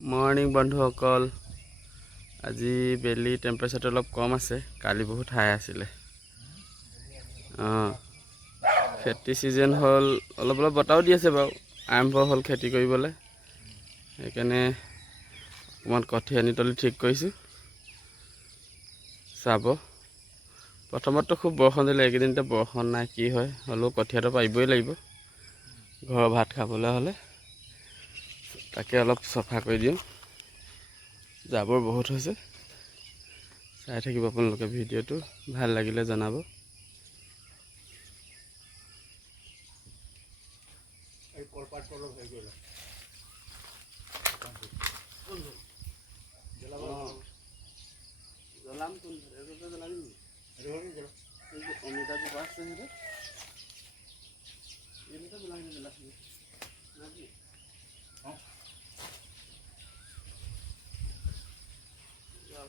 morning बंधुসকল আজি বেলি টেম্পাৰেচাৰটো অলপ কম আছে কালি বহুত হাই আছিলে খেতি সিজন হল অলপ অলপ বতাও দি আছে বাৰু আৰম্ভ হল খেতি কৰিবলৈ সেইকাৰণে অকমান কঠীয়া নিতলি ঠিক কৰিছো চাব প্ৰথমতে খুব বৰষুণ দিলে এইকেইদিনতে বৰষুণ নাই কি হয় হলেও কঠীয়াটো পাৰিবই লাগিব ঘৰৰ ভাত খাবলৈ হলে তাকে অলপ সফা কৰি দিওঁ জাবৰ বহুত হৈছে চাই থাকিব আপোনালোকে ভিডিঅ'টো ভাল লাগিলে জনাব এই কলপাত অলপ হৈ গ'ল জলাম কোন এটো জলামি এটো অমিতা যে পাছে হেৰে এটো জলামি জলামি নাকি যাব